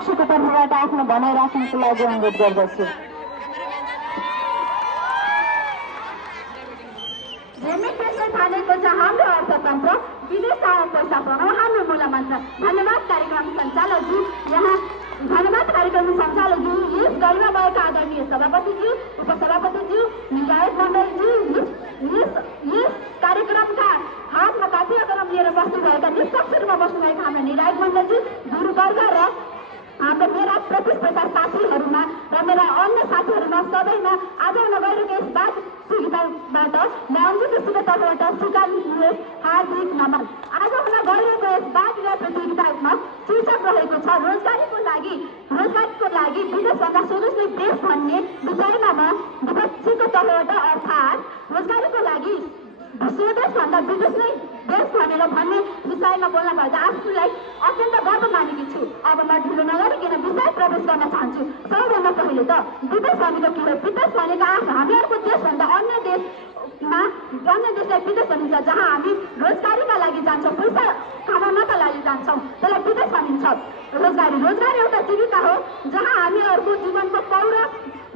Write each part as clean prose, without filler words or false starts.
अध्यक्षको तर्फबाट आफ्नो भनाइ राख्नको लागि अनुरोध गर्दछु। रेमिटेन्सले थालेको छ हाम्रो अर्थतन्त्र, विदेशबाट पैसा बनाऊ हाम्रो मूलमन्त्र। धन्यवाद कार्यक्रम सञ्चालकज्यू, यहाँ धन्यवाद कार्यक्रम सञ्चालकज्यू, यस गरिमा भएका आदरणीय सभापतिज्यू, उपसभापतिज्यू, निकायक मण्डलज्यू, यस कार्यक्रमका हातमा काठिया कलम लिएर बस्नुभएका निष्पक्ष रूपमा बस्नुभएका हाम्रो निकायक मण्डलज्यू, गुरुवर्ग र हाम्रो मेरा प्रतिस्पर्धा साथीहरूमा र मेरा अन्य साथीहरूमा सबैमा आज हुन गइरहेको यस प्रतियोगिताबाट म अन्जित सुब्बाबाट स्वीकार हार्दिक नमन। आज हुन गइरहेको यस बालिका प्रतियोगितामा शीर्षक रहेको छ रोजगारीको लागि विदेशभन्दा स्वदेशी देश भन्ने विषयमा म विपक्षीको तर्फबाट अर्थात् रोजगारीको लागि स्वदेशभन्दा विदेश नै देश भनेर भन्ने विषयमा बोल्न पर्दा आफूलाई अत्यन्त गर्व मानेकी छु। अब म ढिलो नगरिकन विषय प्रवेश गर्न चाहन्छु। सबैभन्दा पहिले त विदेश भनेको के हो? विदेश भनेको हामीहरूको देशभन्दा अन्य देशलाई विदेश भनिन्छ, जहाँ हामी रोजगारीका लागि जान्छौँ, पैसा कमाउनका लागि जान्छौँ, त्यसलाई विदेश भनिन्छ। रोजगारी एउटा जीविका हो जहाँ हामीहरूको जीवनको पौरख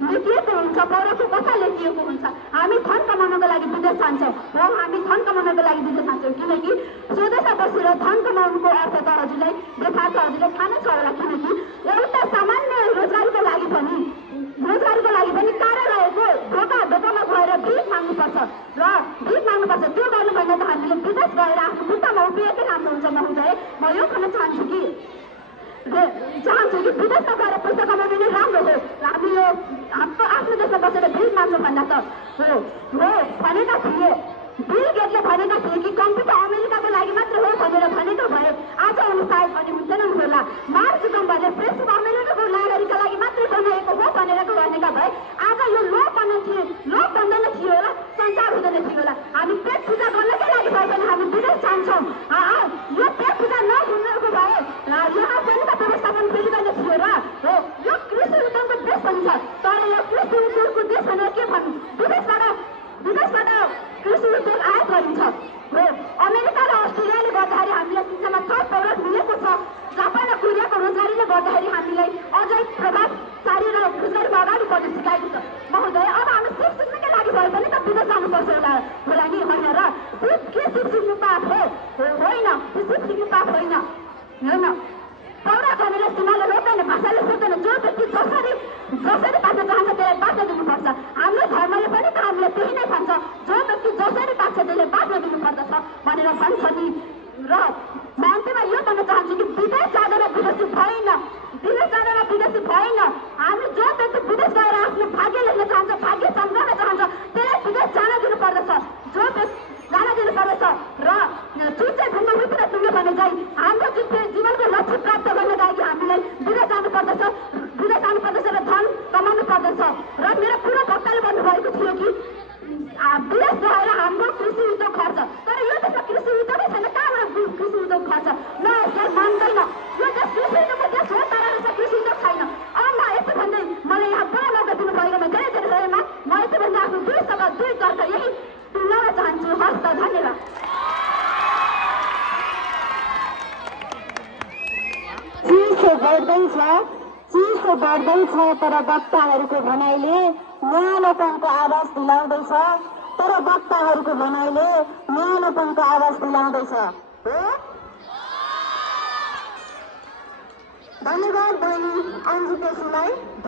लेखिएको हुन्छ, पौरखको कथा लेखिएको हुन्छ। हामी धन कमाउनको लागि विदेश जान्छौँ र हामी धन कमाउनको लागि विदेश जान्छौँ, किनकि स्वदेशमा बसेर धन कमाउनुको अर्थ त हजुरलाई देखाएको हजुरले थाहा छ होला। किनकि एउटा सामान्य रोजगारीको लागि पनि कार्य रहेको ढोकामा गएर भिख माग्नुपर्छ त्यो गर्नु भएन त हामीले विदेश गएर आफ्नो खुट्टामा उभिएकै राम्रो हुन्छ। महोदय, म यो भन्न चाहन्छु कि विदेशमा गएर पैसा कमाउनु नै राम्रो हो। हामी यो आफ्नो देशमा बसेर भिख माग्नु भन्दा त हो भनेका थिए, बिल गेटले भनेका थिए कि कम्प्युटर अमेरिकाको लागि मात्र हो भनेर भनेको भए आज उनी सायद भने हुन्थेन होला। मार्क जुकरबर्गले फेसबुक अमेरिकाको नागरिकका लागि मात्रै बनाएको हो भनेर भनेका भए आज यो लोप बन्दैन थियो होला, संसार हुँदैन थियो होला। हामी पेट पूजा गर्नकै लागि भए पनि हामी विदेश जान्छौँ। यो पेट पूजा नहुनुको भए यहाँ पनि त व्यवस्थापन फेरिँदैन थियो र हो। यो कृषि उद्योगको देश भन्छ, तर यो कृषि उद्योगको देश भनेर के भन्नु? विदेशबाट कृषि उद्योग आयात गरिन्छ हो। अमेरिका र अस्ट्रेलियाले गर्दाखेरि हामीलाई शिक्षामा थप प्रगति मिलेको छ। जापान र कोरियाको रोजगारीले गर्दाखेरि हामीलाई अझै प्रभावशाली र रोजगारीमा अगाडि बढ्न सिकाएको छ। महोदय, अब हामी सिक्नकै लागि भए पनि त विदेश जानुपर्छ होला नि, होइन र? के सिक्नु पाप हो? होइन, सिक्नु पाप होइन। पौरख भनेर सीमाले रोक्दैन, भाषाले सोध्दैन। जो व्यक्ति जसरी बाँच्न चाहन्छ त्यसलाई बाँच्न दिनुपर्छ। हाम्रो धर्मले पनि त हामीलाई त्यही नै भन्छ, जो व्यक्ति जसरी बाँच्छ त्यसले बाँच्न दिनुपर्दछ भनेर भन्छ नि। र म अन्त्यमा यो भन्न चाहन्छु कि विदेश जाँदैन विदेशी भएन। हामी जो व्यक्ति विदेश गएर आफ्नो भाग्य लेख्न चाहन्छ, भाग्य सम्झाउन चाहन्छ, त्यसलाई विदेश जान दिनुपर्दछ। र चुच्चे ढुङ्गा हुँदैन टुङ्गे भने चाहिँ हाम्रो जीवनको लक्ष्य प्राप्त गर्नको लागि हामीलाई विदेश जानुपर्दछ र धन कमाउनु पर्दछ। र मेरो पुरो वक्ताले भन्नुभएको थियो कि विदेश गएर हाम्रो कृषि उद्योग खर्च, तर यो देशमा कृषि उद्योगै छैन। कहाँबाट कृषि उद्योग खर्च? न यसलाई मान्दैन। यो देश कृषि उद्योगको देश हो, तर कृषि उद्योग छैन। अब म यति भन्दै मलाई यहाँ पुरा मौका दिनुभएकोमा धेरै धन्यवाद। म यति भन्दै आफ्नो दुई तर्फ यही टुङ्गाउन चाहन्छु। हस् त, धन्यवाद। चिसो बढ्दैछ तर वक्ताहरूको भनाइले न्यानोपनको आवाज दिलाउँदैछ। धन्यवाद बहिनी अन्जु केसीलाई।